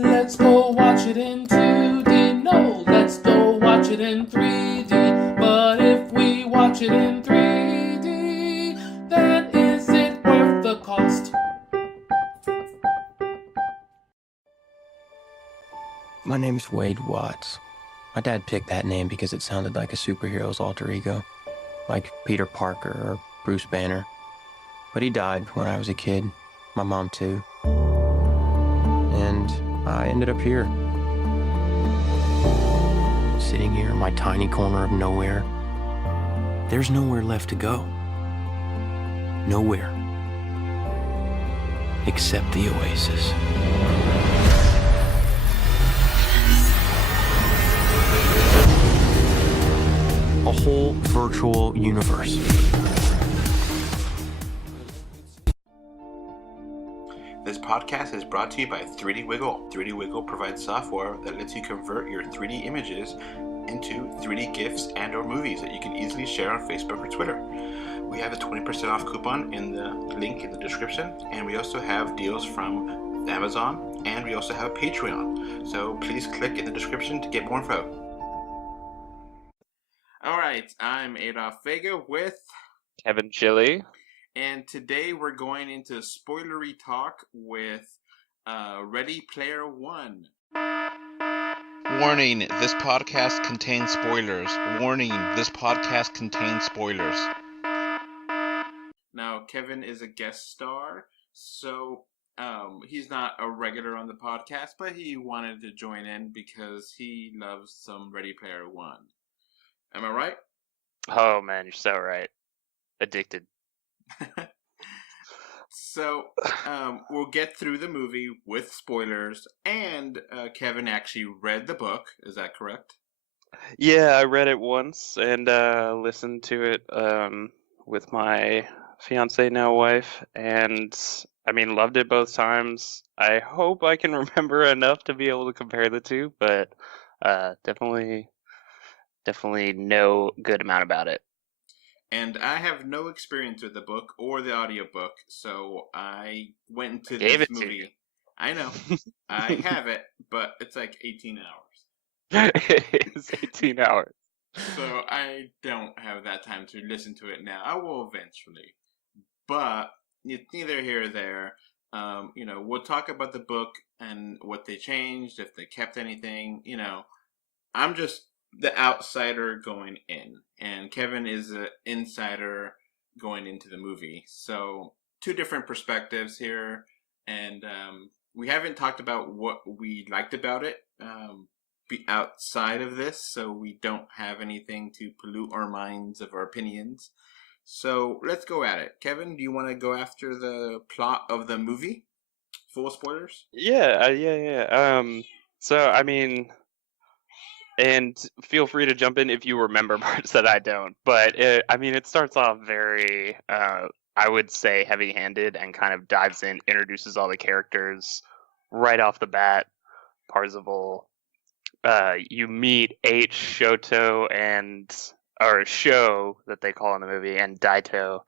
Let's go watch it in 2D. No, let's go watch it in 3D. But if we watch it in 3D, then is it worth the cost? My name's Wade Watts. My dad picked that name because it sounded like a superhero's alter ego, like Peter Parker or Bruce Banner. But he died when I was a kid, my mom too. And I ended up here. Sitting here in my tiny corner of nowhere. There's nowhere left to go. Nowhere. Except the Oasis. A whole virtual universe. This podcast is brought to you by 3D Wiggle. 3D Wiggle provides software that lets you convert your 3D images into 3D GIFs and or movies that you can easily share on Facebook or Twitter. We have a 20% off coupon in the link in the description, and we also have deals from Amazon, and we also have a Patreon. So please click in the description to get more info. Alright, I'm Adolph Vega with Kevin Schilly. And today we're going into spoilery talk with Ready Player One. Warning, this podcast contains spoilers. Warning, this podcast contains spoilers. Now, Kevin is a guest star, so he's not a regular on the podcast, but he wanted to join in because he loves some Ready Player One. Am I right? Oh man, you're so right. Addicted. So, we'll get through the movie with spoilers, and Kevin actually read the book. Is that correct? Yeah, I read it once and listened to it with my fiance, now wife, and I mean, loved it both times. I hope I can remember enough to be able to compare the two, but definitely know good amount about it. And I have no experience with the book or the audiobook, so I went into Gave this it to movie. you. I know. I have it, but it's like 18 hours. It's 18 hours. So I don't have that time to listen to it now. I will eventually. But it's neither here or there. We'll talk about the book and what they changed, if they kept anything. I'm just the outsider going in, and Kevin is an insider going into the movie. So two different perspectives here, and we haven't talked about what we liked about it be outside of this, so we don't have anything to pollute our minds of our opinions. So let's go at it. Kevin, do you want to go after the plot of the movie? Full spoilers? Yeah. So I mean, and feel free to jump in if you remember parts that I don't. But it starts off very, I would say, heavy-handed and kind of dives in, introduces all the characters right off the bat. Parzival, you meet H, Shoto, or Sho that they call in the movie, and Daito,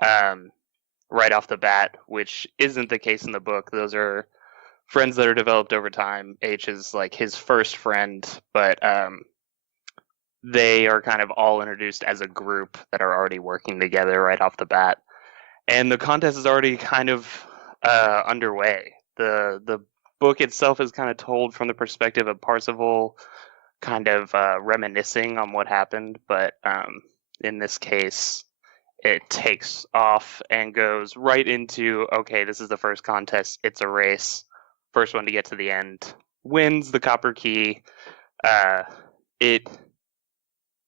right off the bat, which isn't the case in the book. Those are friends that are developed over time. H is like his first friend, but they are kind of all introduced as a group that are already working together right off the bat. And the contest is already kind of underway. The book itself is kind of told from the perspective of Parzival, kind of reminiscing on what happened, but in this case, it takes off and goes right into, okay, this is the first contest, it's a race. First one to get to the end wins the copper key. It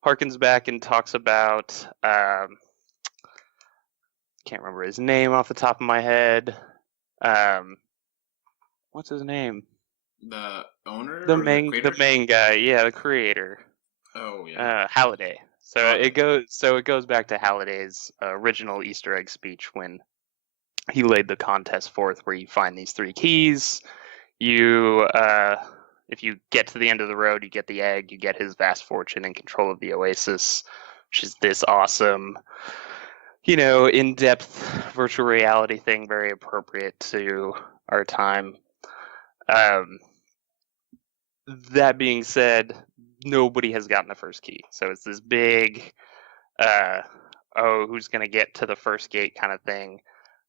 harkens back and talks about, can't remember his name off the top of my head. What's his name? The owner? The main guy, yeah, the creator. Oh yeah. Halliday. So it goes back to Halliday's original Easter egg speech when he laid the contest forth, where you find these 3 keys. You, if you get to the end of the road, you get the egg. You get his vast fortune and control of the Oasis, which is this awesome, in-depth virtual reality thing, very appropriate to our time. that being said, nobody has gotten the first key. So it's this big, who's going to get to the first gate kind of thing.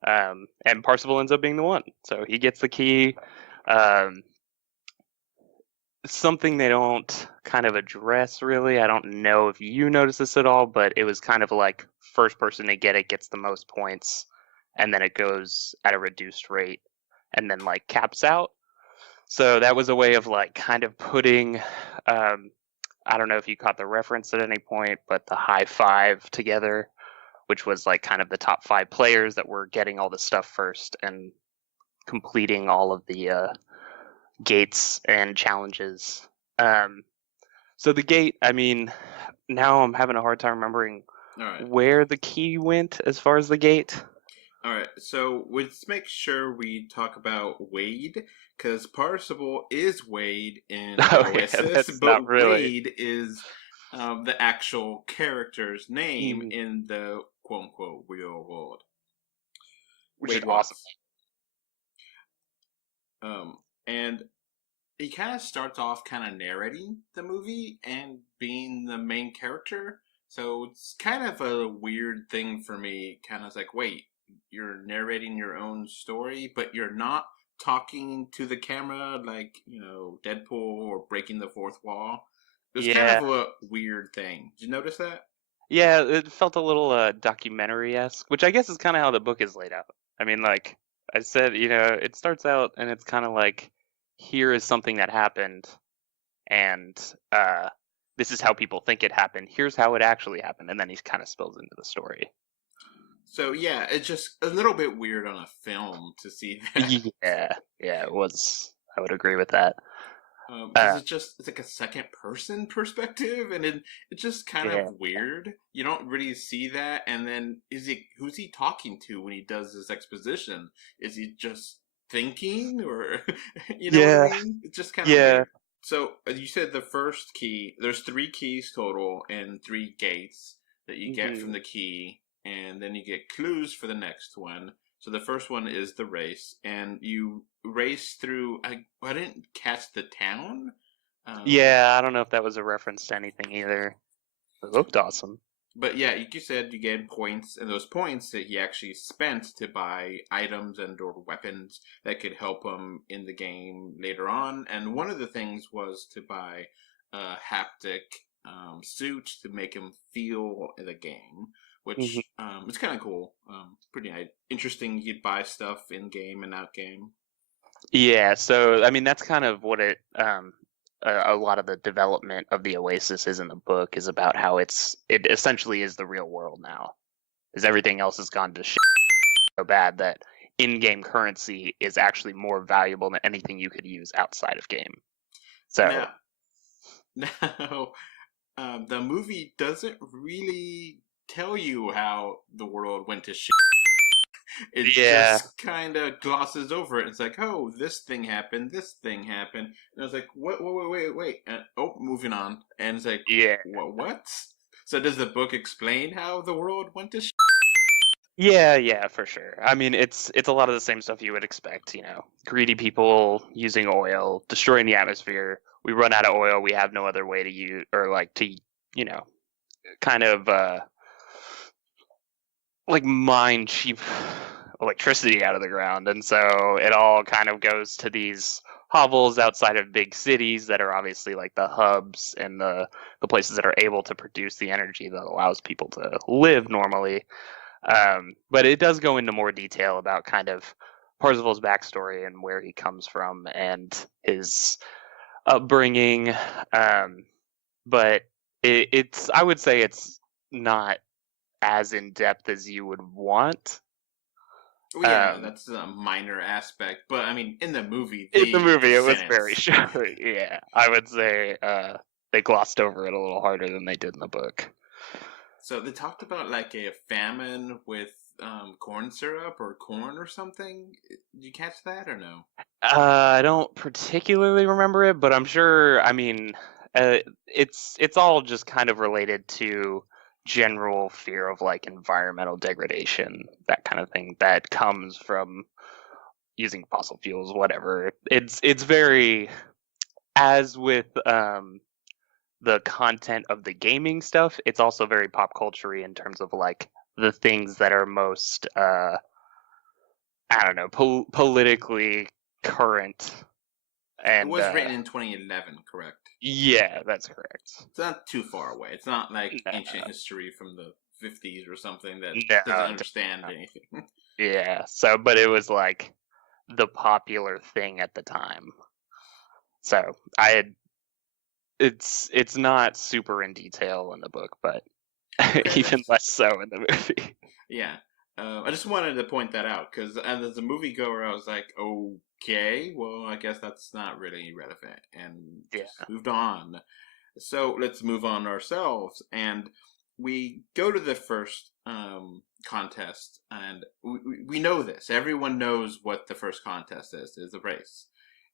And Parzival ends up being the one. So he gets the key. Something they don't kind of address, really. I don't know if you notice this at all, but it was kind of like first person to get it gets the most points, and then it goes at a reduced rate, and then like caps out. So that was a way of like kind of putting, I don't know if you caught the reference at any point, but the high five together, which was like kind of the top 5 players that were getting all the stuff first and completing all of the gates and challenges. So the gate, I mean, now I'm having a hard time remembering where the key went as far as the gate. All right, so let's make sure we talk about Wade, because Parzival is Wade in Oasis, but really. Wade is the actual character's name in the quote-unquote real world. Which is awesome. And he kind of starts off kind of narrating the movie and being the main character, so it's kind of a weird thing for me, kind of like, wait, you're narrating your own story, but you're not talking to the camera like, Deadpool or breaking the fourth wall. It was kind of a weird thing. Did you notice that? Yeah, it felt a little documentary-esque, which I guess is kind of how the book is laid out. I mean, like I said, it starts out and it's kind of like, here is something that happened, and this is how people think it happened. Here's how it actually happened, and then he kind of spills into the story. So yeah, it's just a little bit weird on a film to see that. Yeah, it was. I would agree with that. Because it's like a second person perspective, and it's just kind of weird. You don't really see that, and then who's he talking to when he does this exposition? Is he just thinking, or what I mean? It's just kind of weird. So you said the first key. There's 3 keys total and 3 gates that you get from the key. And then you get clues for the next one. So the first one is the race, and you race through. I didn't catch the town. I don't know if that was a reference to anything either. It looked awesome. But yeah, you said you get points, and those points that he actually spent to buy items and or weapons that could help him in the game later on. And one of the things was to buy a haptic suit to make him feel the game. Which it's kind of cool. Pretty interesting. You'd buy stuff in game and out game. Yeah, so I mean that's kind of what it. A lot of the development of the Oasis is in the book is about how it essentially is the real world now. Is everything else has gone to shit so bad that in-game currency is actually more valuable than anything you could use outside of game. So now the movie doesn't really tell you how the world went to shit. It just kind of glosses over it. It's like, oh, this thing happened, and I was like, wait, and, moving on. And it's like, what? So does the book explain how the world went to shit? Yeah, for sure. I mean, it's a lot of the same stuff you would expect. Greedy people using oil, destroying the atmosphere. We run out of oil. We have no other way to use, or like to, kind of. Like mine cheap electricity out of the ground, and so it all kind of goes to these hovels outside of big cities that are obviously like the hubs and the places that are able to produce the energy that allows people to live normally. But it does go into more detail about kind of Parzival's backstory and where he comes from and his upbringing. But it's I would say it's not as in depth as you would want. Well, yeah, that's a minor aspect, but I mean, in the movie, it was very short. Yeah, I would say they glossed over it a little harder than they did in the book. So they talked about like a famine with corn syrup or corn or something. Did you catch that or no? I don't particularly remember it, but I'm sure. I mean, it's all just kind of related to general fear of like environmental degradation, that kind of thing that comes from using fossil fuels, whatever. It's very as with the content of the gaming stuff, it's also very pop culture-y in terms of like the things that are most I don't know, politically current. It And was written in 2011, correct? yeah, that's correct. It's not too far away. It's not like No. ancient history from the 50s or something that No, doesn't understand anything. Yeah, so but it was like the popular thing at the time. So I had it's not super in detail in the book, but even less so in the movie. Yeah. I just wanted to point that out because as a moviegoer, I was like, okay, well, I guess that's not really relevant, and just moved on. So let's move on ourselves, and we go to the first contest, and we know this. Everyone knows what the first contest is a race.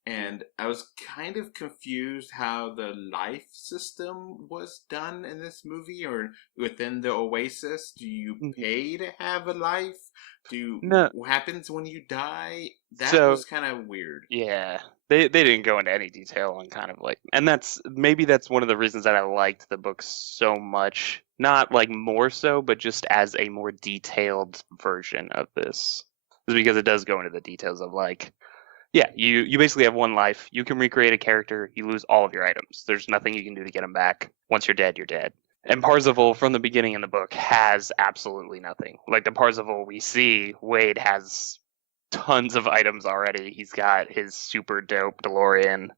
And I was kind of confused how the life system was done in this movie, or within the Oasis. Do you pay to have a life? No. What happens when you die? That So- was kind of weird. Yeah, they didn't go into any detail on kind of like, and that's one of the reasons that I liked the book so much. Not like more so, but just as a more detailed version of this, is because it does go into the details of like, yeah, you basically have one life. You can recreate a character. You lose all of your items. There's nothing you can do to get them back. Once you're dead, you're dead. And Parzival, from the beginning in the book, has absolutely nothing. Like the Parzival we see, Wade has tons of items already. He's got his super dope DeLorean.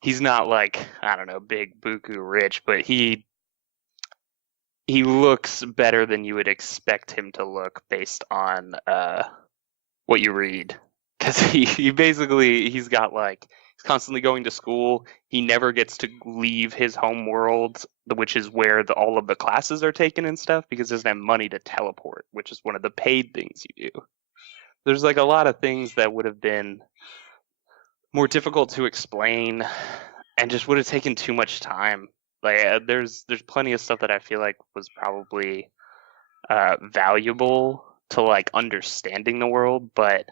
He's not like, I don't know, big buku rich, but he looks better than you would expect him to look based on what you read. Because he's got like, he's constantly going to school. He never gets to leave his home world, which is where all of the classes are taken and stuff, because he doesn't have money to teleport, which is one of the paid things you do. There's like a lot of things that would have been more difficult to explain and just would have taken too much time. Like there's plenty of stuff that I feel like was probably valuable to like understanding the world, but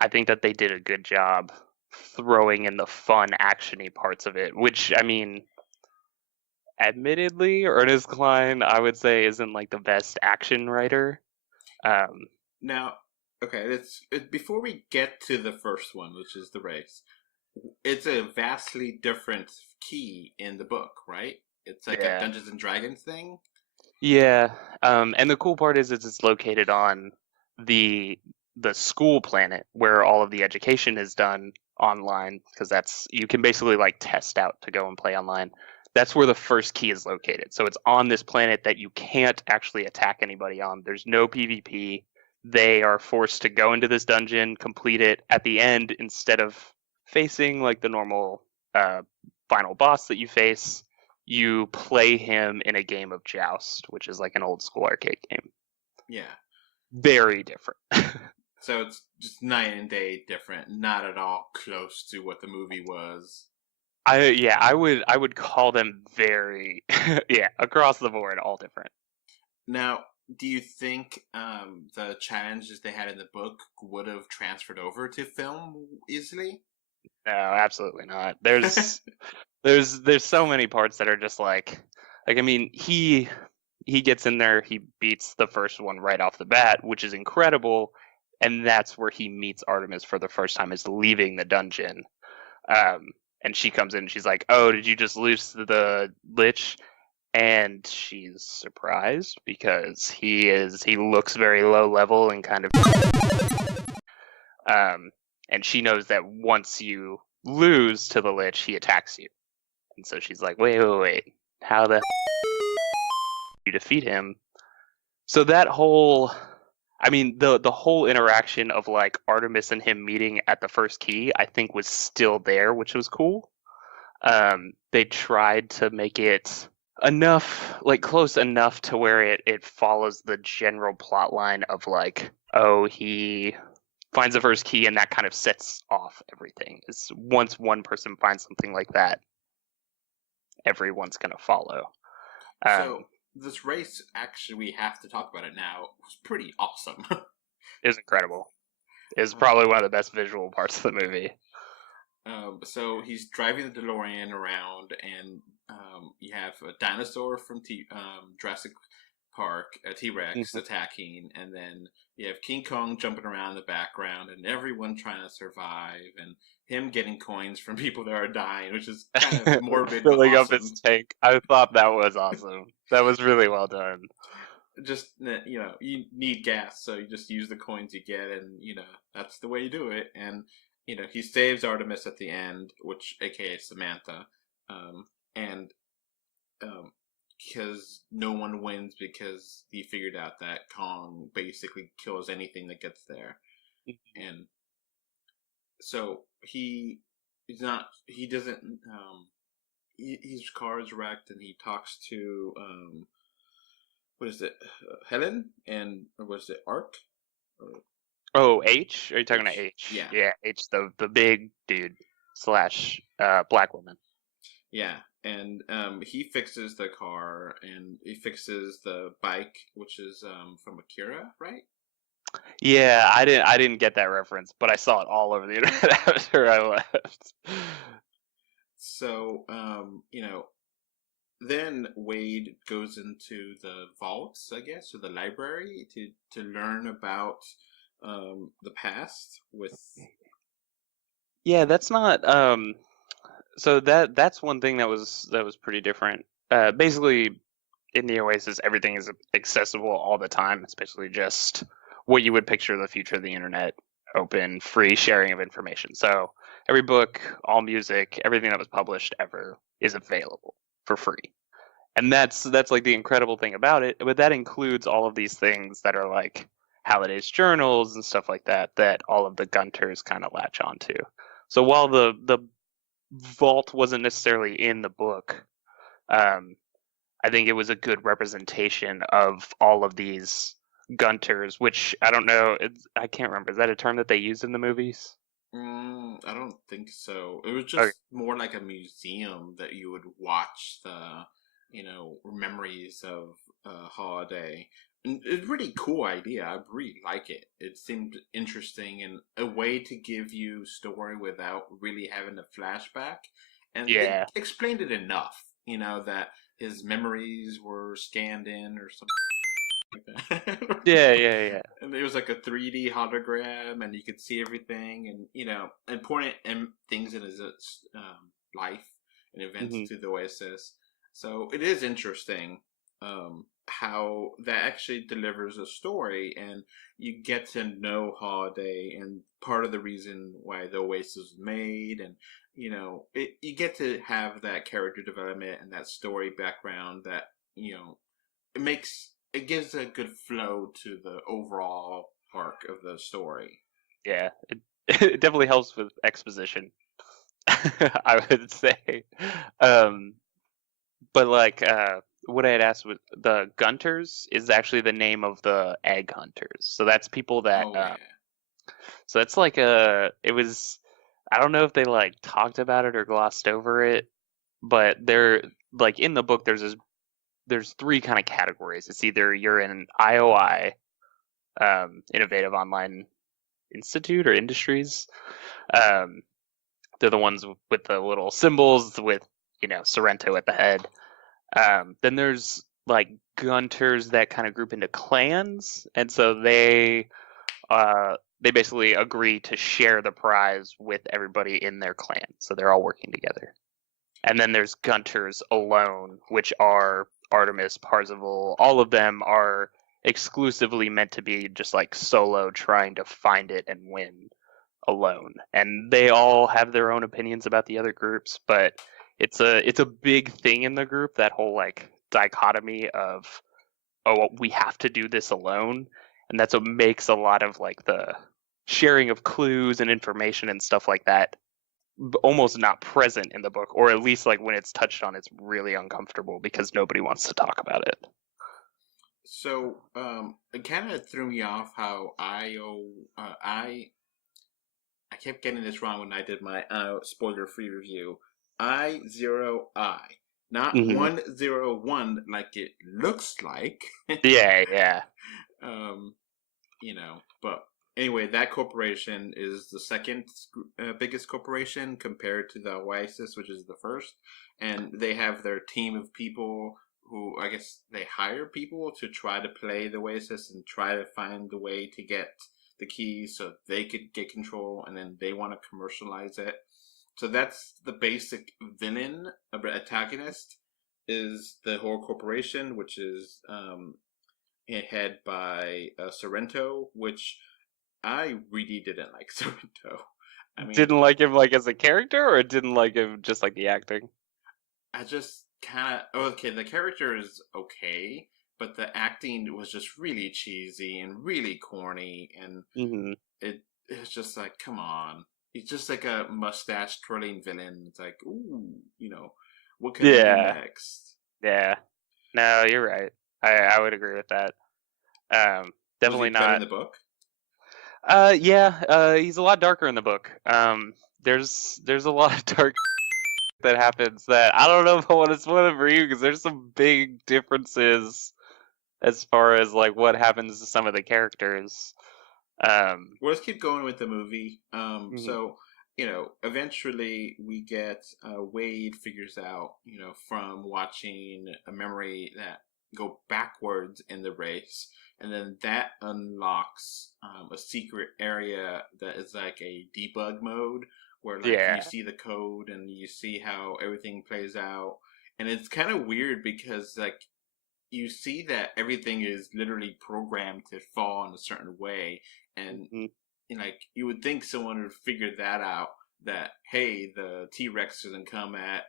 I think that they did a good job throwing in the fun, action-y parts of it, which, I mean, admittedly, Ernest Cline, I would say, isn't like the best action writer. Now, okay, before we get to the first one, which is the race, it's a vastly different key in the book, right? It's like a Dungeons and Dragons thing. Yeah, and the cool part is it's located on the school planet where all of the education is done online, because you can basically like test out to go and play online. That's where the first key is located. So it's on this planet that you can't actually attack anybody on. There's no PvP. They are forced to go into this dungeon, complete it. At the end, instead of facing like the normal final boss that you face, you play him in a game of Joust, which is like an old school arcade game. Yeah. Very different. So it's just night and day different, not at all close to what the movie was. I would call them very across the board, all different. Now, do you think the challenges they had in the book would have transferred over to film easily? No, absolutely not. There's so many parts that are just like I mean, he gets in there, he beats the first one right off the bat, which is incredible, and that's where he meets Artemis for the first time, is leaving the dungeon. And she comes in and she's like, "Oh, did you just lose the Lich?" And she's surprised because he looks very low level and kind of and she knows that once you lose to the Lich, he attacks you. And so she's like, wait, how the you defeat him? So that whole, I mean, the whole interaction of like Artemis and him meeting at the first key, I think was still there, which was cool. They tried to make it close enough to where it follows the general plot line of like, oh, he finds the first key and that kind of sets off everything. Is once one person finds something like that, everyone's gonna follow. So this race, actually, we have to talk about it now, was pretty awesome. It was incredible. It was probably one of the best visual parts of the movie. So he's driving the DeLorean around, and you have a dinosaur from Jurassic Park, a T-Rex attacking, and then you have King Kong jumping around in the background, and everyone trying to survive, and him getting coins from people that are dying, which is kind of morbid but Filling up awesome. his tank. I thought that was awesome. That was really well done. Just, you know, you need gas, so you just use the coins you get, and, you know, that's the way you do it. And, you know, he saves Artemis at the end, which, aka Samantha, and because no one wins because he figured out that Kong basically kills anything that gets there. And so his car is wrecked, and he talks to, what is it, Helen, and was it Art? Oh, H? Are you talking H. about H? Yeah. Yeah, H, the big dude / black woman. Yeah, and he fixes the car, and he fixes the bike, which is from Akira, right? Yeah, I didn't get that reference, but I saw it all over the internet after I left. So, you know, then Wade goes into the vaults, I guess, or the library to learn about the past with. Yeah, that's not so that's one thing that was pretty different. Basically in the Oasis everything is accessible all the time, especially just what you would picture the future of the internet, open, free sharing of information. So every book, all music, everything that was published ever is available for free. And that's like the incredible thing about it. But that includes all of these things that are like Halliday's journals and stuff like that all of the Gunters kind of latch onto. So while the vault wasn't necessarily in the book, I think it was a good representation of all of these Gunters, which I don't know, I can't remember. Is that a term that they used in the movies? I don't think so. It was just more like a museum that you would watch the, you know, memories of Holiday. And it's a really cool idea. I really like it. It seemed interesting and a way to give you story without really having a flashback. And they explained it enough, you know, that his memories were scanned in or something like that. Yeah. And it was like a 3D hologram, and you could see everything, and, you know, important things in his life and events to the Oasis. So it is interesting how that actually delivers a story, and you get to know Holiday and part of the reason why the Oasis was made, and, you know, you get to have that character development and that story background that, you know, it gives a good flow to the overall arc of the story. Yeah, it definitely helps with exposition, I would say. But like what I had asked with the Gunters is actually the name of the egg hunters. So that's people that so that's like it was, I don't know if they like talked about it or glossed over it, but they're like in the book there's three kind of categories. It's either you're in IOI, Innovative Online Institute or Industries. They're the ones with the little symbols with, you know, Sorrento at the head. Then there's like Gunters that kind of group into clans, and so they basically agree to share the prize with everybody in their clan, so they're all working together. And then there's Gunters alone, which are Artemis, Parzival. All of them are exclusively meant to be just like solo, trying to find it and win alone. And they all have their own opinions about the other groups, but it's a big thing in the group, that whole like dichotomy of, oh, we have to do this alone. And that's what makes a lot of like the sharing of clues and information and stuff like that almost not present in the book, or at least like when it's touched on, it's really uncomfortable because nobody wants to talk about it. So it kind of threw me off how I kept getting this wrong when I did my spoiler-free review. I0I, not 101 like it looks like. Yeah. You know, but anyway, that corporation is the second biggest corporation compared to the Oasis, which is the first. And they have their team of people who, I guess, they hire people to try to play the Oasis and try to find the way to get the keys so they could get control, and then they want to commercialize it. So that's the basic villain, antagonist, is the whole corporation, which is head by Sorrento, which I really didn't like Sorrento. I mean, Didn't like him like as a character, or didn't like him just like the acting? I just kind of okay. The character is okay, but the acting was just really cheesy and really corny, and it's just like, come on. It's just like a mustache twirling villain. It's like, ooh, what could we do next? Yeah. No, you're right. I would agree with that. Definitely Was he not better in the book? Yeah, he's a lot darker in the book. There's a lot of dark that happens that I don't know if I want to spoil it for you, because there's some big differences as far as like what happens to some of the characters. Well, let's keep going with the movie. So, eventually we get Wade figures out, from watching a memory that go backwards in the race, and then that unlocks a secret area that is like a debug mode where you see the code and you see how everything plays out, and it's kind of weird because like you see that everything is literally programmed to fall in a certain way, and like you would think someone would figure that out, that hey, the T-Rex doesn't come at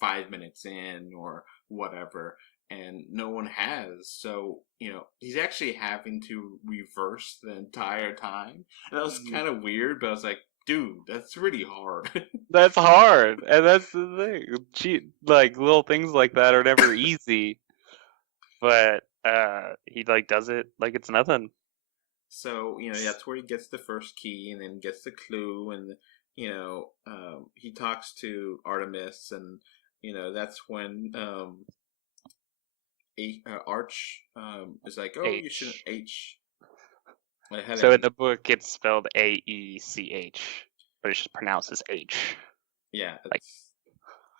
5 minutes in or whatever, and no one has. So he's actually having to reverse the entire time, and that was kind of weird, but I was like, dude, that's really hard. That's hard, and that's the thing. Like little things like that are never easy. But he like does it like it's nothing. So that's where he gets the first key, and then gets the clue, and he talks to Artemis, and that's when Arch is like, oh, you shouldn't H. So in the book, it's spelled AECH, but it's just pronounced as H. Yeah, it's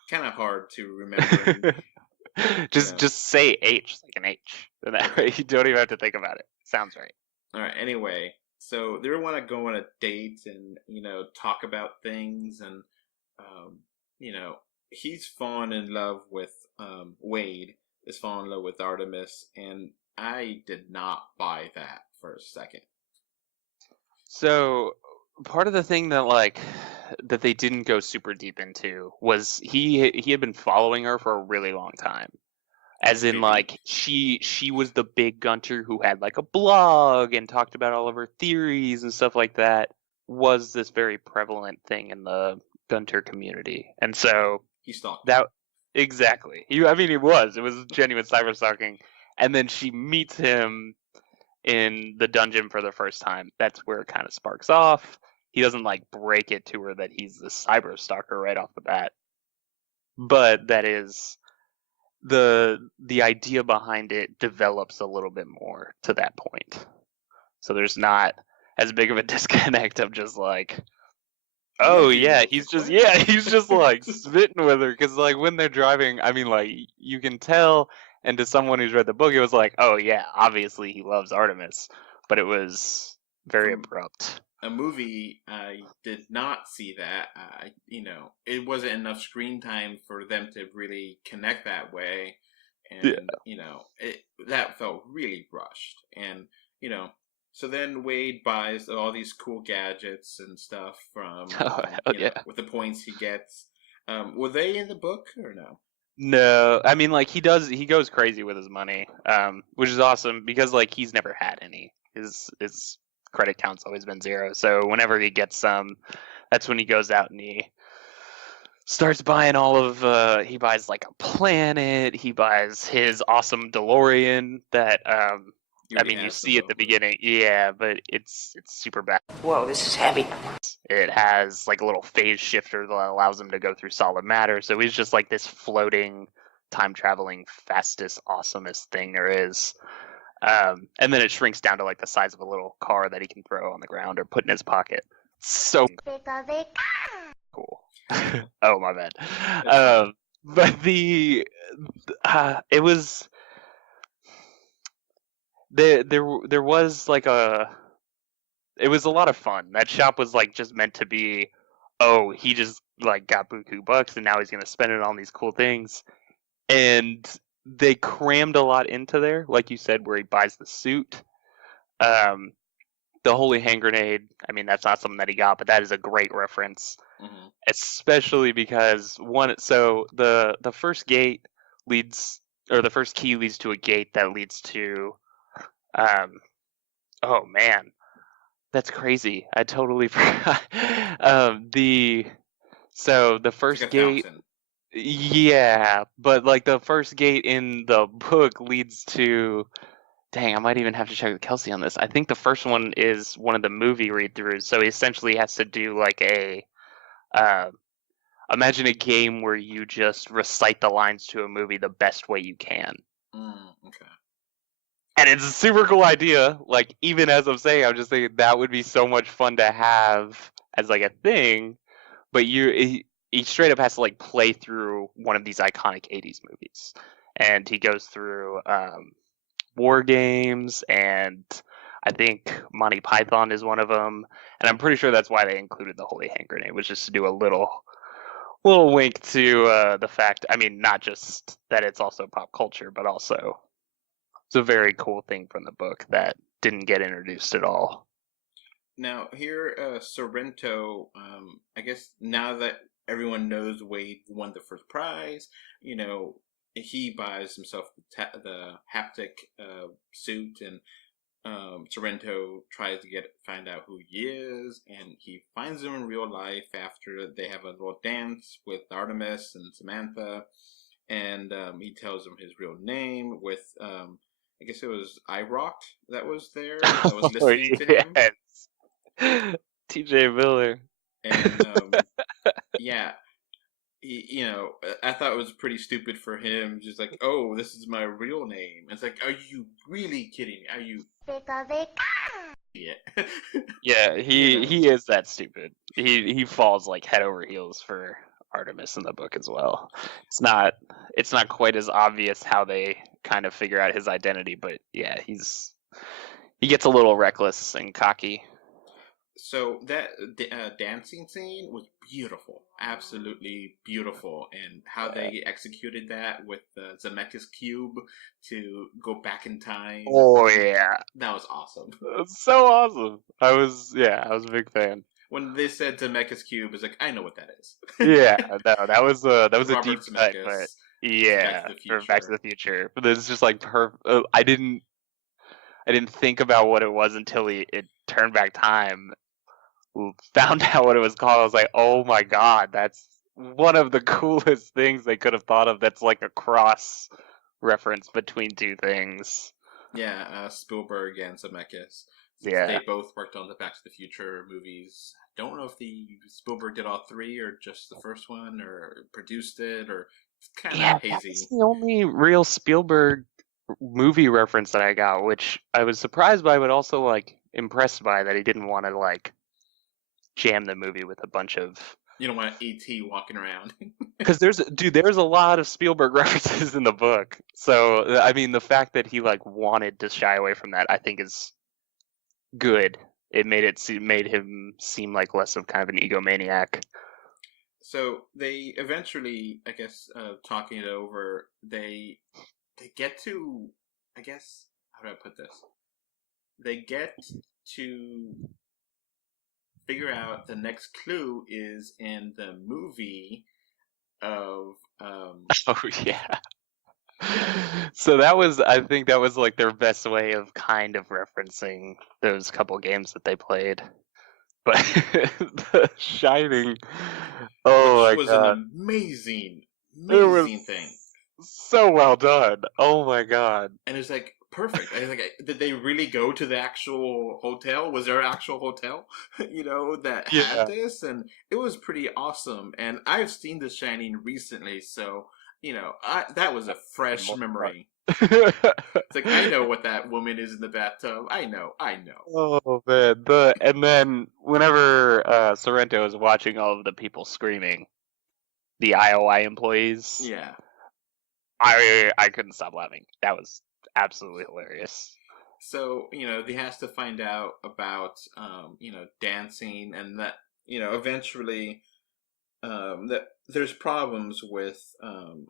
kind of hard to remember. Just say H like an H. And that way you don't even have to think about it. Sounds right. All right. Anyway, so they want to go on a date and talk about things, and he's fallen in love with Wade is falling in love with Artemis, and I did not buy that for a second. So part of the thing that that they didn't go super deep into was he had been following her for a really long time. As in, like, she was the big Gunter who had, like, a blog and talked about all of her theories and stuff like that, was this very prevalent thing in the Gunter community. And so... He stalked. Exactly. It was genuine cyberstalking. And then she meets him in the dungeon for the first time. That's where it kind of sparks off. He doesn't, like, break it to her that he's the cyberstalker right off the bat. But that is... the idea behind it develops a little bit more to that point. So there's not as big of a disconnect of just like, oh yeah, he's just like smitten with her, because like when they're driving, like you can tell, and to someone who's read the book, it was like, oh yeah, obviously he loves Artemis, but it was very abrupt. A movie, I did not see that. It wasn't enough screen time for them to really connect that way, and that felt really rushed. And so then Wade buys all these cool gadgets and stuff from with the points he gets. Were they in the book or no? No, he goes crazy with his money, which is awesome because like he's never had any. His credit count's always been 0. So whenever he gets some, that's when he goes out and he starts buying he buys like a planet, he buys his awesome DeLorean that, you see at the beginning. Yeah, but it's super bad. Whoa, this is heavy. It has like a little phase shifter that allows him to go through solid matter. So he's just like this floating, time traveling, fastest, awesomest thing there is. And then it shrinks down to like the size of a little car that he can throw on the ground or put in his pocket. So cool. Oh, my bad. But it was there was like it was a lot of fun. That shop was like just meant to be, oh, he just like got buku bucks and now he's gonna spend it on these cool things. And they crammed a lot into there, like you said, where he buys the suit. The holy hand grenade, I mean, that's not something that he got, but that is a great reference. Mm-hmm. Especially because the first gate leads, or the first key leads to a gate that leads to, oh man, that's crazy. I totally forgot. The first gate, fountain. yeah, but like the first gate in the book leads to, dang, I might even have to check with Kelsey on this. I think the first one is one of the movie read-throughs, so he essentially has to do like a, imagine a game where you just recite the lines to a movie the best way you can. Okay. And it's a super cool idea. Like, even as I'm saying, I'm just thinking that would be so much fun to have as like a thing. But he straight up has to like play through one of these iconic 80s movies. And he goes through War Games, and I think Monty Python is one of them. And I'm pretty sure that's why they included the holy hand grenade, was just to do a little wink to the fact, I mean, not just that it's also pop culture, but also it's a very cool thing from the book that didn't get introduced at all. Now, here, Sorrento, I guess now that everyone knows Wade won the first prize, you know, he buys himself the haptic suit, and Sorrento tries to find out who he is, and he finds him in real life after they have a little dance with Artemis and Samantha, and he tells him his real name with, I guess it was IROC that was there, that was listening to him. TJ Miller. And yeah, you know, I thought it was pretty stupid for him, just like, oh, this is my real name. It's like, are you really kidding me? Are you? Yeah. Yeah, he is that stupid. He falls like head over heels for Artemis in the book as well. It's not quite as obvious how they kind of figure out his identity, but yeah, he gets a little reckless and cocky. So that dancing scene was beautiful, absolutely beautiful, and how they executed that with the Zemeckis cube to go back in time. Oh yeah, that was awesome. It's so awesome. I was a big fan. When they said Zemeckis cube, it's like, I know what that is. Yeah, no, that was a deep cut, Zemeckis, but yeah, Back to the Future. But it's just like I didn't think about what it was until it turned back time. Found out what it was called. I was like, oh my god, that's one of the coolest things they could have thought of. That's like a cross reference between two things. Yeah, Spielberg and Zemeckis. Yeah, they both worked on the Back to the Future movies. Don't know if Spielberg did all three or just the first one, or produced it, or it's kind of hazy. That's the only real Spielberg movie reference that I got, which I was surprised by, but also like impressed by, that he didn't want to like jam the movie with a bunch of. You don't want E.T. walking around. Because there's a lot of Spielberg references in the book. So I mean, the fact that he like wanted to shy away from that, I think, is good. It made him seem like less of kind of an egomaniac. So they eventually, I guess, talking it over, they get to, I guess, how do I put this? They get to figure out the next clue is in the movie of Oh yeah. So I think that was like their best way of kind of referencing those couple games that they played. But The Shining, oh my was god, an amazing thing. So well done. Oh my god. And it's like perfect. I was like, did they really go to the actual hotel? Was there an actual hotel, that had this? And it was pretty awesome. And I've seen The Shining recently, so that was a fresh memory. It's like, I know what that woman is in the bathtub. I know. Oh man, and then whenever Sorrento is watching all of the people screaming, the IOI employees, Yeah. I couldn't stop laughing. That was absolutely hilarious. So, he has to find out about, dancing, and that, eventually, that there's problems with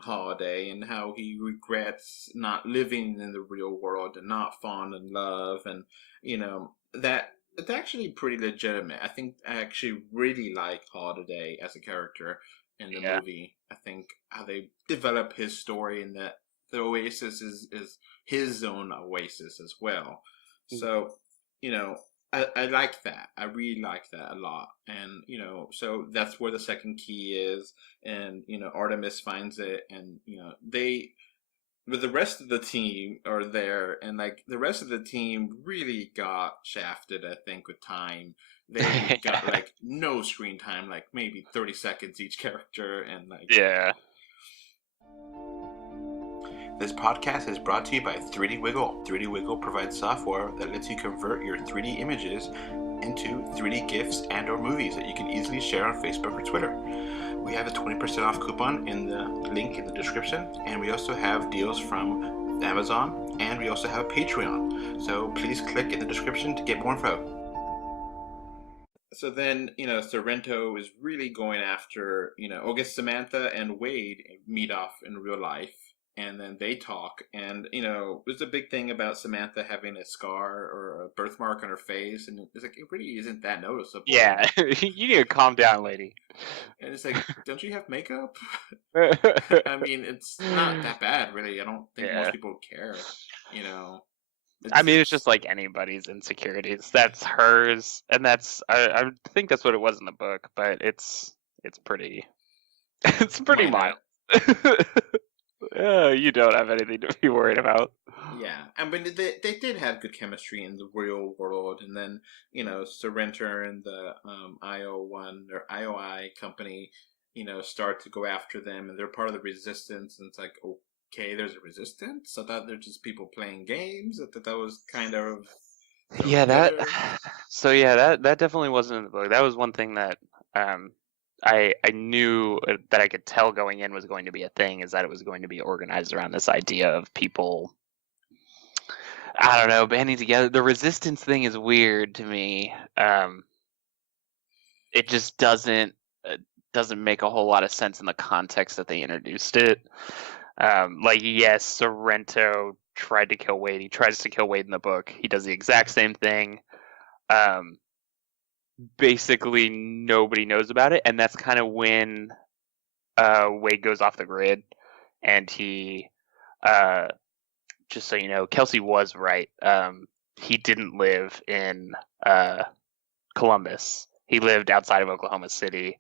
Holiday, and how he regrets not living in the real world and not falling in love, and that it's actually pretty legitimate. I think I actually really like Holiday as a character in the movie. I think how they develop his story, and that the Oasis is his own oasis as well. So, I like that. I really like that a lot. And, so that's where the second key is. And, Artemis finds it. And, but the rest of the team are there. And, like, the rest of the team really got shafted, I think, with time. They got, like, no screen time, like, maybe 30 seconds each character. And, like... Yeah. This podcast is brought to you by 3D Wiggle. 3D Wiggle provides software that lets you convert your 3D images into 3D GIFs and or movies that you can easily share on Facebook or Twitter. We have a 20% off coupon in the link in the description, and we also have deals from Amazon, and we also have a Patreon. So please click in the description to get more info. So then, Sorrento is really going after, Samantha and Wade meet off in real life. And then they talk, and, there's a big thing about Samantha having a scar or a birthmark on her face, and it's like, it really isn't that noticeable. Yeah, you need to calm down, lady. And it's like, don't you have makeup? I mean, it's not that bad, really. I don't think most people care, It's just like anybody's insecurities. That's hers, and I think that's what it was in the book, but it's pretty mild. You don't have anything to be worried about. Yeah, I mean, they did have good chemistry in the real world, and then Sorrento and the IO1 or IOI company, start to go after them, and they're part of the resistance, and it's like, okay, there's a resistance. I thought they're just people playing games. I thought that was kind of that definitely wasn't in the book. That was one thing that I knew that I could tell going in was going to be a thing, is that it was going to be organized around this idea of people, I don't know, banding together. The resistance thing is weird to me. It just doesn't make a whole lot of sense in the context that they introduced it. Yes, Sorrento tried to kill Wade. He tries to kill Wade in the book. He does the exact same thing. Basically nobody knows about it, and that's kind of when Wade goes off the grid, and he just so you know, Kelsey was right. He didn't live in Columbus. He lived outside of Oklahoma City,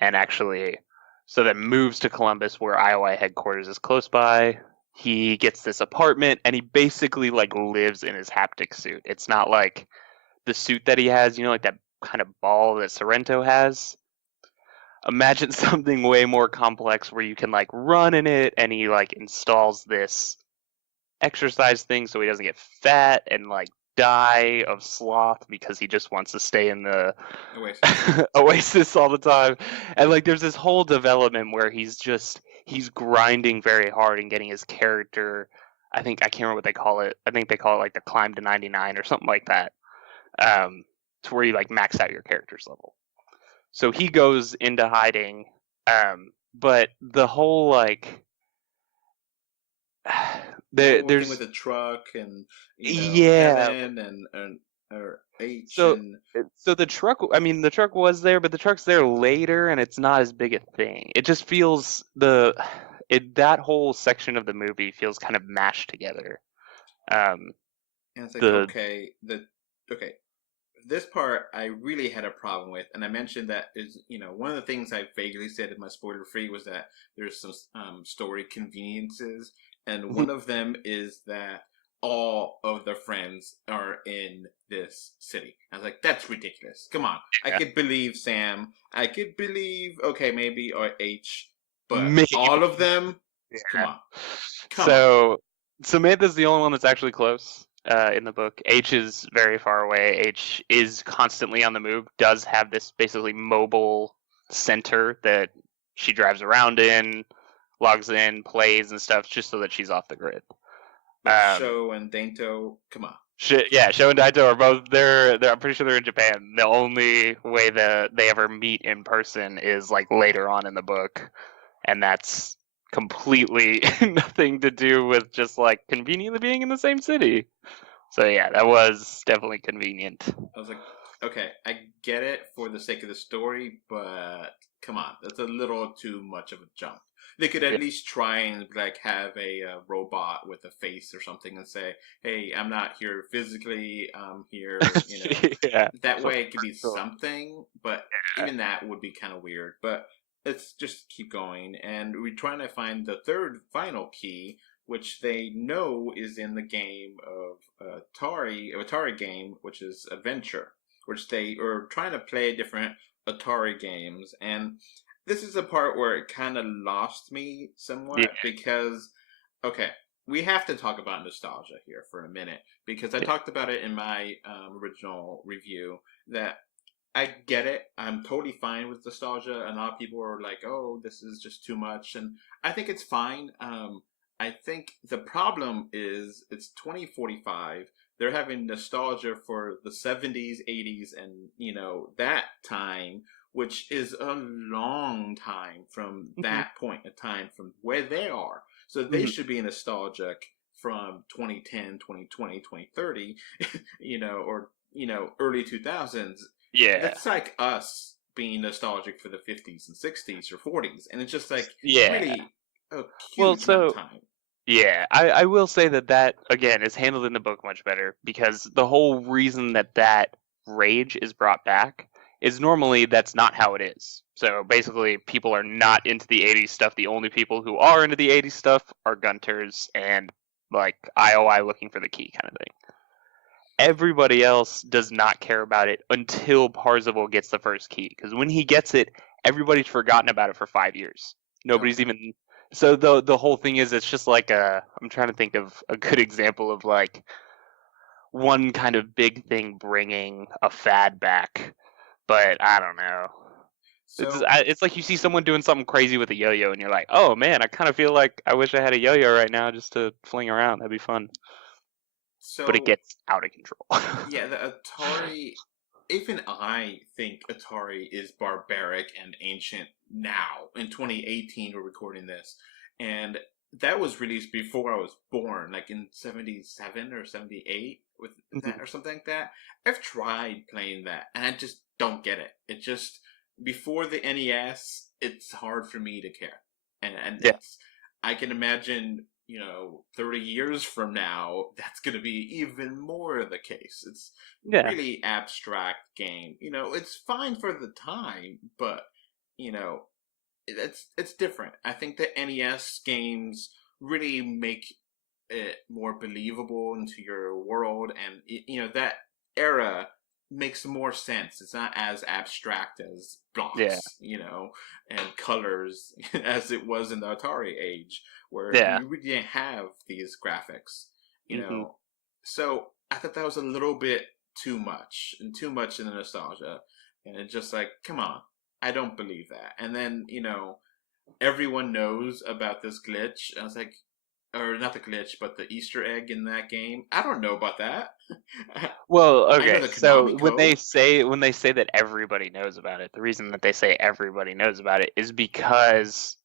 and actually so then moves to Columbus, where IOI headquarters is close by. He gets this apartment, and he basically lives in his haptic suit. It's not like the suit that he has, like that kind of ball that Sorrento has. Imagine something way more complex where you can run in it, and he installs this exercise thing so he doesn't get fat and die of sloth because he just wants to stay in the Oasis all the time. And there's this whole development where he's grinding very hard and getting his character, I can't remember what they call it. I think they call it the climb to 99 or something like that. To where you max out your character's level. So he goes into hiding, but the whole there's with the truck and Kevin and or H. So the truck was there, but the truck's there later, and it's not as big a thing. It just feels that whole section of the movie feels kind of mashed together. And it's okay. This part I really had a problem with, and I mentioned that is one of the things I vaguely said in my spoiler free was that there's some story conveniences, and one of them is that all of their friends are in this city. I was like, that's ridiculous. Come on, I could believe Sam. I could believe maybe or H, but maybe all of them. Yeah. Come on. So Samantha's the only one that's actually close in the book. H is very far away. H is constantly on the move, does have this basically mobile center that she drives around in, logs in, plays and stuff, just so that she's off the grid. Sho and Dainto, come on. Sho and Daito are both they're I'm pretty sure they're in Japan. The only way that they ever meet in person is like later on in the book, and that's completely nothing to do with just like conveniently being in the same city. So yeah, that was definitely convenient. I was like, okay, I get it for the sake of the story, but come on, that's a little too much of a jump. They could at least try and like have a robot with a face or something and say, "Hey, I'm not here physically. I'm here." You know, Yeah. that way it could be something. But even that would be kind of weird. But let's just keep going, and we're trying to find the third final key, which they know is in the game of Atari game, which is Adventure, which they are trying to play different Atari games. And this is the part where it kind of lost me somewhat because, okay, we have to talk about nostalgia here for a minute because I talked about it in my original review that I get it. I'm totally fine with nostalgia. And a lot of people are like, oh, this is just too much. And I think it's fine. I think the problem is it's 2045. They're having nostalgia for the 70s, 80s, and, you know, that time, which is a long time from that point in time from where they are. So they should be nostalgic from 2010, 2020, 2030, you know, or, you know, early 2000s. Yeah. That's like us being nostalgic for the 50s and 60s or 40s. And it's just like really a huge amount of time. Yeah, I will say that again is handled in the book much better because the whole reason that rage is brought back is normally that's not how it is. So basically people are not into the 80s stuff. The only people who are into the 80s stuff are Gunters and like IOI looking for the key kind of thing. Everybody else does not care about it until Parzival gets the first key because when he gets it, everybody's forgotten about it for 5 years. Nobody's even... So the whole thing is it's just like I'm trying to think of a good example of like one kind of big thing bringing a fad back, but I don't know. So, it's like you see someone doing something crazy with a yo-yo and you're like, oh man, I kind of feel like I wish I had a yo-yo right now just to fling around. That'd be fun. But it gets out of control. Yeah, the Atari... Even I think Atari is barbaric and ancient now. In 2018, we're recording this. And that was released before I was born, like in 77 or 78 with that or something like that. I've tried playing that, and I just don't get it. It just, before the NES, it's hard for me to care. And it's, I can imagine... you know, 30 years from now, that's going to be even more the case. It's really abstract game. You know, it's fine for the time, but, you know, it's different. I think the NES games really make it more believable into your world, and, you know, that era makes more sense. It's not as abstract as blocks, you know, and colors as it was in the Atari age, where you really didn't have these graphics, you know. So I thought that was a little bit too much in the nostalgia, and it's just like, come on, I don't believe that. And then, you know, everyone knows about this glitch. I was like, or not the glitch, but the Easter egg in that game. I don't know about that. Well, okay. So when they say that everybody knows about it, the reason that they say everybody knows about it is because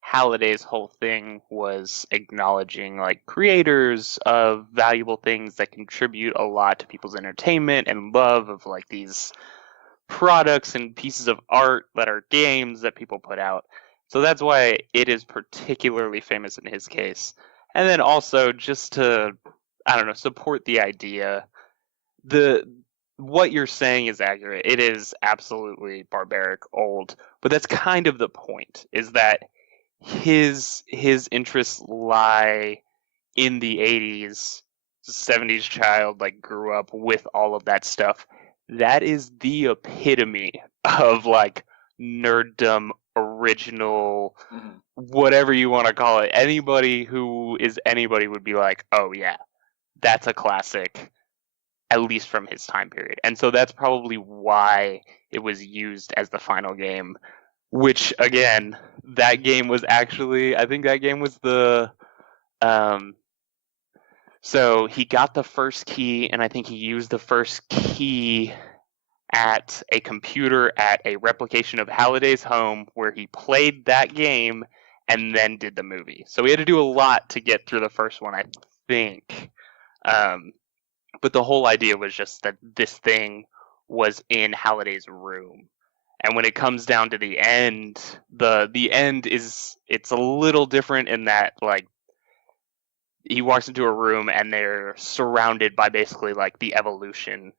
Halliday's whole thing was acknowledging like creators of valuable things that contribute a lot to people's entertainment and love of like these products and pieces of art that are games that people put out. So that's why it is particularly famous in his case. And then also just to, I don't know, support the idea, what you're saying is accurate. It is absolutely barbaric, old, but that's kind of the point, is that his interests lie in the 80s. 70s child, like, grew up with all of that stuff. That is the epitome of like nerddom original, Mhm. whatever you want to call it. Anybody who is anybody would be like, oh yeah, that's a classic, at least from his time period. And so that's probably why it was used as the final game, which again, that game was actually, I think that game was the, so he got the first key, and I think he used the first key at a computer at a replication of Halliday's home where he played that game and then did the movie. So we had to do a lot to get through the first one, I think. But the whole idea was just that this thing was in Halliday's room. And when it comes down to the end, the end is, it's a little different in that, like, he walks into a room and they're surrounded by basically like the evolution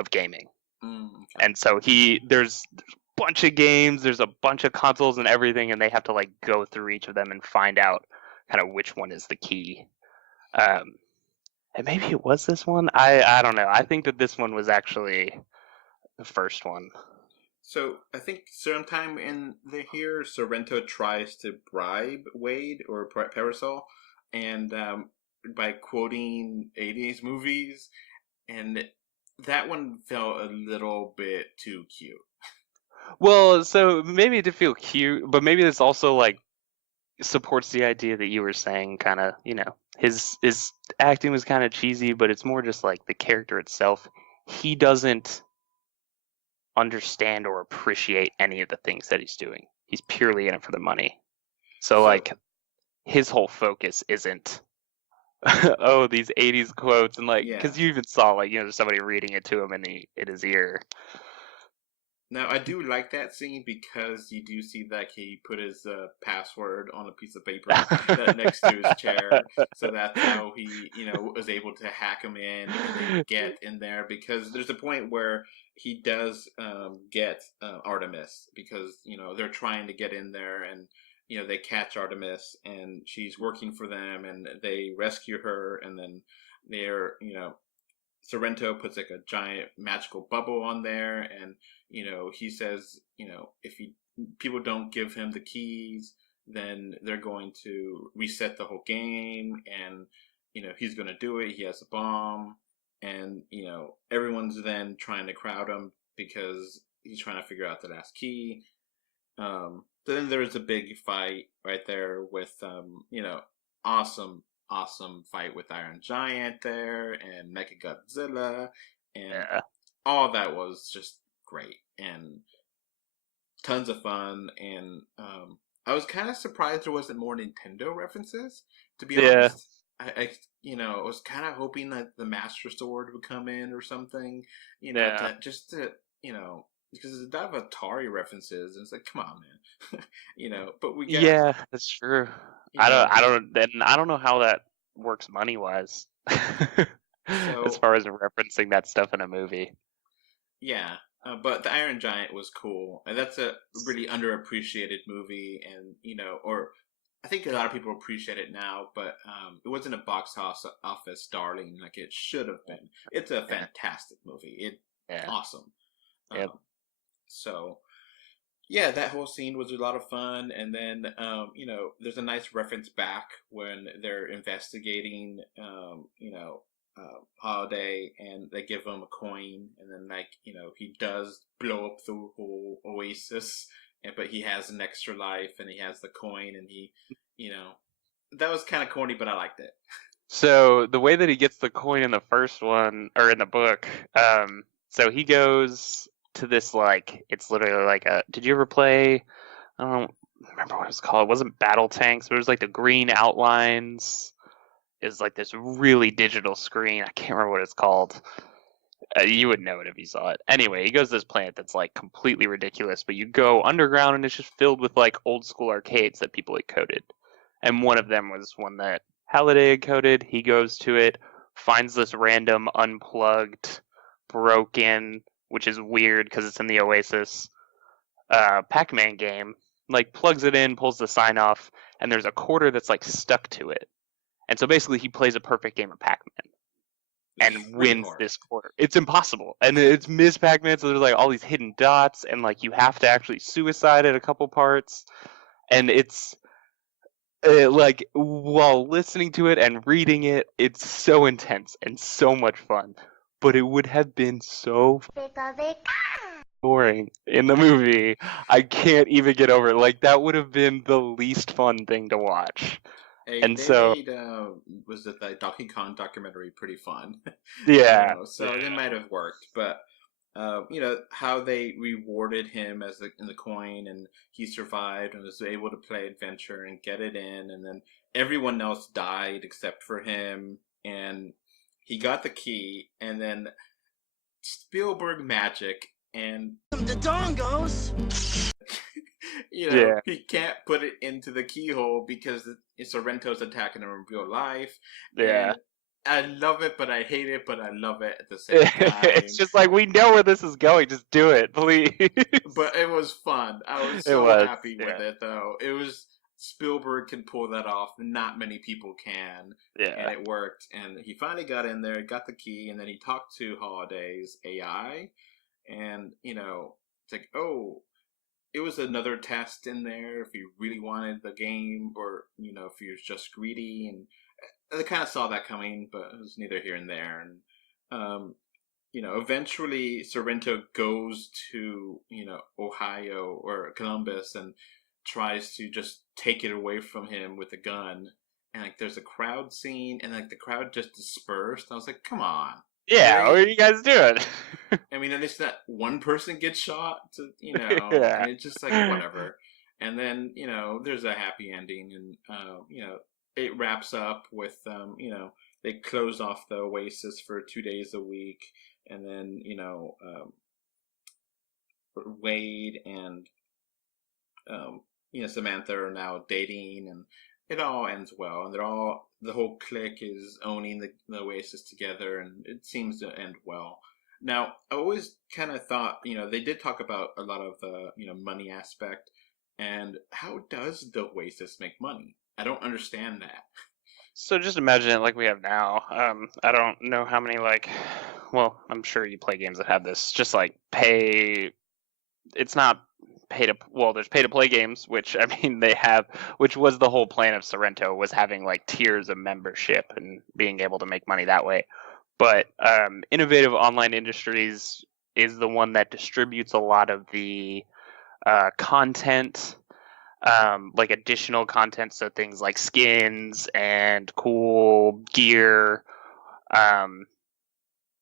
of gaming. Okay. And so there's a bunch of games, there's a bunch of consoles and everything, and they have to like go through each of them and find out kind of which one is the key. And maybe it was this one. I don't know. I think that this one was actually the first one. So I think sometime in here, Sorrento tries to bribe Wade or Parasol, and by quoting 80s movies, and that one felt a little bit too cute. Well, so maybe it did feel cute, but maybe this also like supports the idea that you were saying, kind of, you know, his acting was kind of cheesy, but it's more just like the character itself. He doesn't understand or appreciate any of the things that he's doing. He's purely in it for the money. So like his whole focus isn't oh, these 80s quotes, and like, because you even saw like, you know, there's somebody reading it to him in his ear. Now, I do like that scene because you do see that he put his password on a piece of paper next to his chair. So that's how he, you know, was able to hack him in and get in there. Because there's a point where he does get Artemis, because, you know, they're trying to get in there, and, you know, they catch Artemis and she's working for them and they rescue her, and then they're, you know, Sorrento puts like a giant magical bubble on there, and, you know, he says, you know, if people don't give him the keys, then they're going to reset the whole game, and, you know, he's going to do it. He has a bomb, and, you know, everyone's then trying to crowd him because he's trying to figure out the last key. Then there's a big fight right there with, you know, awesome fight with Iron Giant there and Mechagodzilla, and all that was just great and tons of fun. And I was kind of surprised there wasn't more Nintendo references, to be honest. I you know, I was kind of hoping that the Master Sword would come in or something, you know, to you know, because there's a lot of Atari references, and it's like, come on, man, you know. But we got, that's true. I don't know how that works money wise, as far as referencing that stuff in a movie. Yeah, but the Iron Giant was cool, and that's a really underappreciated movie, and, you know, or I think a lot of people appreciate it now, but it wasn't a box office darling like it should have been. It's a fantastic movie. Awesome. So, yeah, that whole scene was a lot of fun. And then, you know, there's a nice reference back when they're investigating, you know, Holiday, and they give him a coin, and then, like, you know, he does blow up the whole oasis, but he has an extra life, and he has the coin, and he, you know, that was kind of corny, but I liked it. So the way that he gets the coin in the first one, or in the book, so he goes to this, like, it's literally like did you ever play, I don't remember what it was called, it wasn't Battle Tanks, but it was like the green outlines, is like this really digital screen, I can't remember what it's called. You would know it if you saw it. Anyway, he goes to this planet that's like completely ridiculous, but you go underground and it's just filled with like old school arcades that people had coded. And one of them was one that Halliday had coded. He goes to it, finds this random unplugged, broken, which is weird because it's in the Oasis, Pac-Man game, like plugs it in, pulls the sign off, and there's a quarter that's like stuck to it. And so basically he plays a perfect game of Pac-Man. and It's really wins hard. this quarter. It's impossible. And it's Ms. Pac-Man, so there's like all these hidden dots, and like you have to actually suicide at a couple parts. And it's like while listening to it and reading it, it's so intense and so much fun. But it would have been so boring in the movie. I can't even get over it. Like that would have been the least fun thing to watch. Hey, And they so made was it the Donkey Kong documentary pretty fun? yeah, So it might have worked, but how they rewarded him as in the coin, and he survived and was able to play adventure and get it in, and then everyone else died except for him, and he got the key, and then Spielberg magic, and The dongos. Yeah. he can't put it into the keyhole because Sorrento's attacking him in real life. Yeah. And I love it, but I hate it, but I love it at the same time. It's just like we know where this is going. Just do it, please. But it was fun. I was It so was, happy with yeah. it, though. It was Spielberg can pull that off. Not many people can, and Yeah. it worked. And he finally got in there, got the key, and then he talked to Holiday's AI, and it's like, oh, it was another test in there if you really wanted the game, or if you're just greedy, and I kind of saw that coming, but it was neither here and there. And eventually Sorrento goes to Ohio or Columbus and tries to just take it away from him with a gun. And like there's a crowd scene, and like the crowd just dispersed. I was like, come on. Yeah, Really? what are you guys doing? I mean, at least that one person gets shot, Yeah. and it's just like whatever. And then there's a happy ending, and it wraps up with they close off the Oasis for 2 days a week, and then Wade and Samantha are now dating, and it all ends well, and the whole clique is owning the Oasis together, and it seems to end well. Now, I always kind of thought, they did talk about a lot of the, money aspect, and how does the Oasis make money? I don't understand that. So just imagine it like we have now. I don't know how many well, I'm sure you play games that have this. Just like pay. It's not pay to. Well, there's pay to play games, which I mean they have, which was the whole plan of Sorrento, was having like tiers of membership and being able to make money that way. But Innovative Online Industries is the one that distributes a lot of the content. Like additional content, so things like skins and cool gear,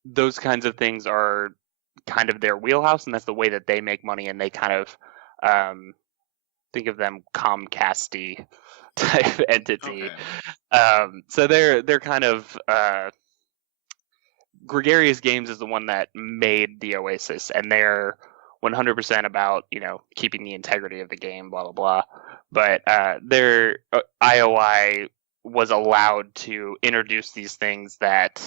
those kinds of things are kind of their wheelhouse, and that's the way that they make money. And they kind of think of them Comcast-y type entity. Okay. So they're kind of Gregarious Games is the one that made the Oasis, and they're 100% about keeping the integrity of the game, blah blah blah. But their IOI was allowed to introduce these things that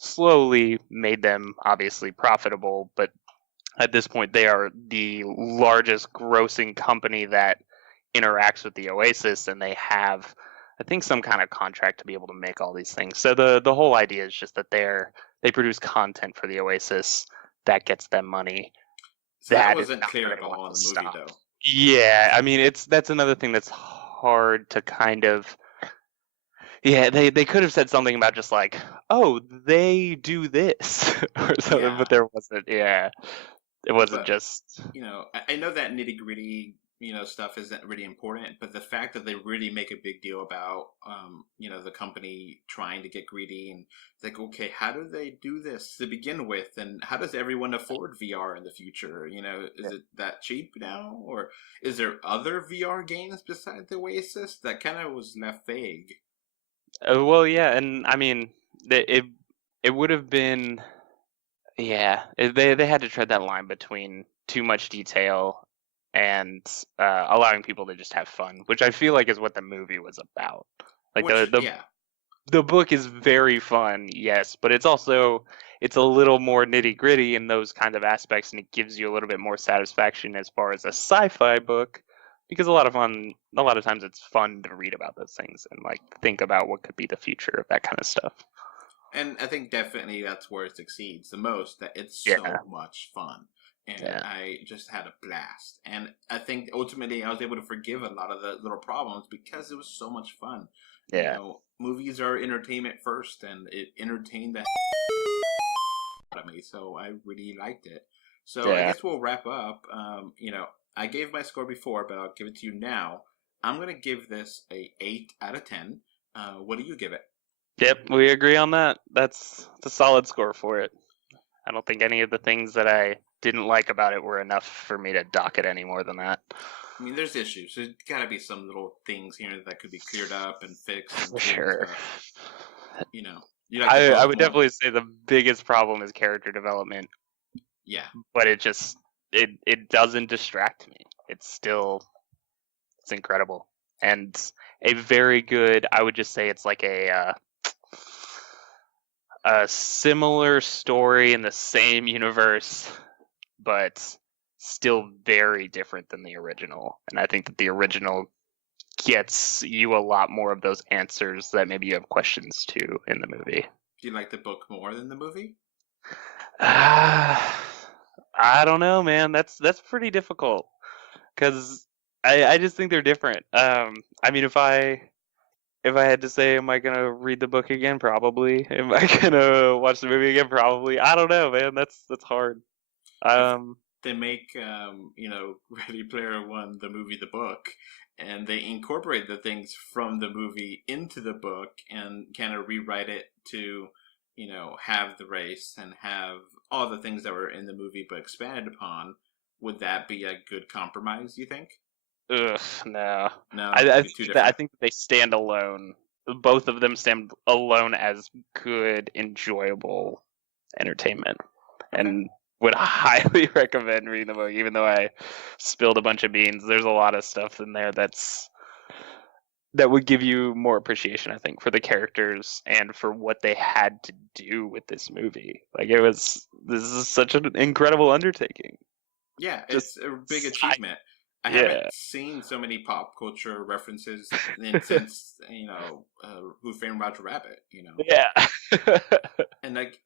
slowly made them obviously profitable. But at this point, they are the largest grossing company that interacts with the Oasis, and they have, I think, some kind of contract to be able to make all these things. So the whole idea is just that they produce content for the Oasis that gets them money. So that wasn't clear at all in the movie, though. Yeah, I mean that's another thing that's hard to kind of. Yeah, they could have said something about just like, oh, they do this or something, Yeah. but there wasn't. Yeah, it wasn't But, just. I know that nitty gritty, stuff isn't really important, but the fact that they really make a big deal about, the company trying to get greedy, and it's like, okay, how do they do this to begin with, and how does everyone afford VR in the future? Is it that cheap now, or is there other VR games besides the Oasis? That kind of was left vague. Well, yeah, and I mean, it would have been, yeah, they had to tread that line between too much detail and allowing people to just have fun, which I feel like is what the movie was about. Like the book is very fun, yes, but it's a little more nitty gritty in those kinds of aspects, and it gives you a little bit more satisfaction as far as a sci-fi book, because a lot of times it's fun to read about those things and like think about what could be the future of that kind of stuff. And I think definitely that's where it succeeds the most, that it's Yeah. so much fun. And Yeah. I just had a blast. And I think ultimately I was able to forgive a lot of the little problems because it was so much fun. You Yeah. know, movies are entertainment first, and it entertained the out of me, so I really liked it. So I Yeah. guess we'll wrap up. You know, I gave my score before, but I'll give it to you now. I'm gonna give this a 8 out of 10. What do you give it? Yep, we agree on that. That's a solid score for it. I don't think any of the things that I didn't like about it were enough for me to dock it any more than that. I mean, there's issues. There's got to be some little things here that could be cleared up and fixed. And For tweaked, sure. but, you know, you like the book I would more? definitely say the biggest problem is character development, Yeah. but it just it doesn't distract me. It's incredible. And a very good, I would just say it's like a similar story in the same universe, but still very different than the original. And I think that the original gets you a lot more of those answers that maybe you have questions to in the movie. Do you like the book more than the movie? I don't know, man. That's pretty difficult because I just think they're different. I mean, if I had to say, am I gonna read the book again? Probably. Am I gonna watch the movie again? Probably. I don't know, man. That's hard. They make, you know, Ready Player One, the movie, the book, and they incorporate the things from the movie into the book and kind of rewrite it to, you know, have the race and have all the things that were in the movie but expanded upon. Would that be a good compromise, you think? Ugh, no. No, I it'd be too think different. that they stand alone. Both of them stand alone as good, enjoyable entertainment, and would highly recommend reading the book. Even though I spilled a bunch of beans, there's a lot of stuff in there that would give you more appreciation, I think, for the characters and for what they had to do with this movie. Like this is such an incredible undertaking. Yeah, Just it's a big achievement. I yeah. haven't seen so many pop culture references since, you know, Who Framed Roger Rabbit, you know. Yeah. And like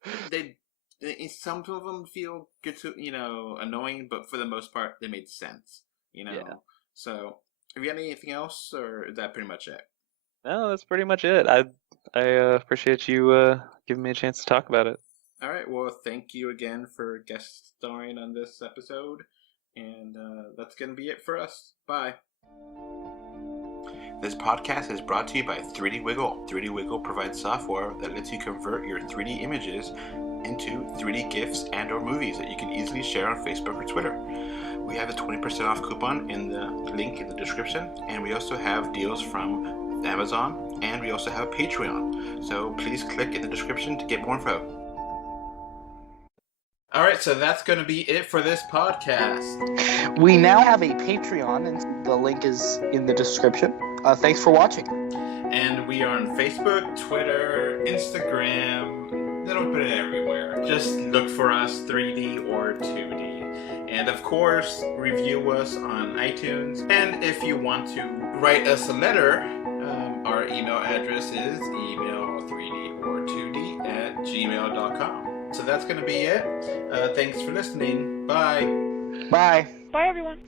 some of them feel good to, you know, annoying, but for the most part they made sense, you know. Yeah. So have you got anything else, or is that pretty much it? No, that's pretty much it. I appreciate you giving me a chance to talk about it. All right, well, thank you again for guest starring on this episode, and that's going to be it for us. Bye. This podcast is brought to you by 3D Wiggle. 3D Wiggle provides software that lets you convert your 3D images into 3D GIFs and or movies that you can easily share on Facebook or Twitter. We have a 20% off coupon in the link in the description, and we also have deals from Amazon, and we also have a Patreon. So please click in the description to get more info. All right, so that's going to be it for this podcast. We now have a Patreon, and the link is in the description. Thanks for watching. And we are on Facebook, Twitter, Instagram. They don't put it everywhere. Just look for us, 3D or 2D. And of course, review us on iTunes. And if you want to write us a letter, our email address is email3dortwo d@gmail.com. So that's going to be it. Thanks for listening. Bye. Bye. Bye, everyone.